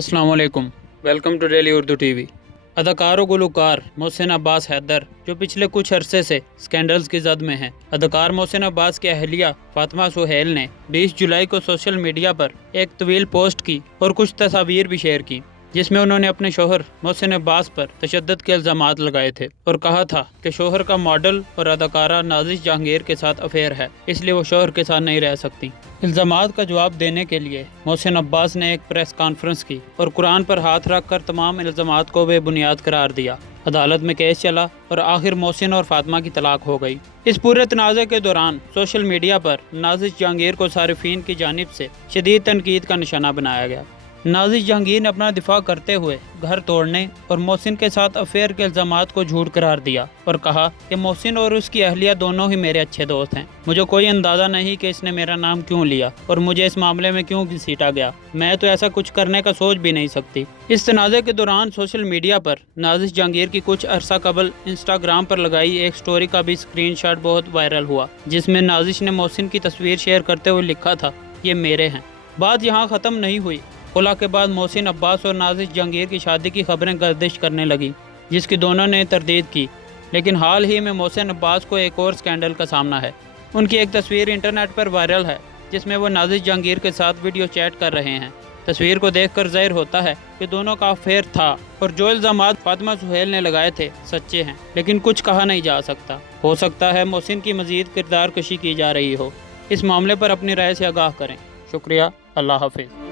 السلام علیکم، welcome to Daily Urdu T V. اداکار و گلوکار محسن عباس حیدر جو پچھلے کچھ عرصے سے سکینڈلز کی زد میں ہیں۔ اداکار محسن عباس کی اہلیہ فاطمہ سہیل نے 20 جولائی کو سوشل میڈیا پر ایک طویل پوسٹ کی اور کچھ تصاویر بھی شیئر کی، جس میں انہوں نے اپنے شوہر محسن عباس پر تشدد کے الزامات لگائے تھے اور کہا تھا کہ شوہر کا ماڈل اور اداکارہ نازش جہانگیر کے ساتھ افیئر ہے، اس لیے وہ شوہر کے ساتھ نہیں رہ سکتی۔ الزامات کا جواب دینے کے لیے محسن عباس نے ایک پریس کانفرنس کی اور قرآن پر ہاتھ رکھ کر تمام الزامات کو بے بنیاد قرار دیا۔ عدالت میں کیس چلا اور آخر محسن اور فاطمہ کی طلاق ہو گئی۔ اس پورے تنازع کے دوران سوشل میڈیا پر نازش جہانگیر کو صارفین کی جانب سے شدید تنقید کا نشانہ بنایا گیا۔ نازش جہانگیر نے اپنا دفاع کرتے ہوئے گھر توڑنے اور محسن کے ساتھ افیئر کے الزامات کو جھوٹ قرار دیا اور کہا کہ محسن اور اس کی اہلیہ دونوں ہی میرے اچھے دوست ہیں۔ مجھے کوئی اندازہ نہیں کہ اس نے میرا نام کیوں لیا اور مجھے اس معاملے میں کیوں گھسیٹا گیا، میں تو ایسا کچھ کرنے کا سوچ بھی نہیں سکتی۔ اس تنازع کے دوران سوشل میڈیا پر نازش جہانگیر کی کچھ عرصہ قبل انسٹاگرام پر لگائی ایک سٹوری کا بھی اسکرین شاٹ بہت وائرل ہوا، جس میں نازش نے محسن کی تصویر شیئر کرتے ہوئے لکھا تھا، یہ میرے ہیں۔ بات یہاں ختم نہیں ہوئی۔ خلا کے بعد محسن عباس اور نازش جہانگیر کی شادی کی خبریں گردش کرنے لگیں، جس کی دونوں نے تردید کی، لیکن حال ہی میں محسن عباس کو ایک اور سکینڈل کا سامنا ہے۔ ان کی ایک تصویر انٹرنیٹ پر وائرل ہے، جس میں وہ نازش جہانگیر کے ساتھ ویڈیو چیٹ کر رہے ہیں۔ تصویر کو دیکھ کر ظاہر ہوتا ہے کہ دونوں کا افیئر تھا اور جو الزامات فاطمہ سہیل نے لگائے تھے سچے ہیں، لیکن کچھ کہا نہیں جا سکتا۔ ہو سکتا ہے محسن کی مزید کردار کشی کی جا رہی ہو۔ اس معاملے پر اپنی رائے سے آگاہ کریں۔ شکریہ، اللہ حافظ۔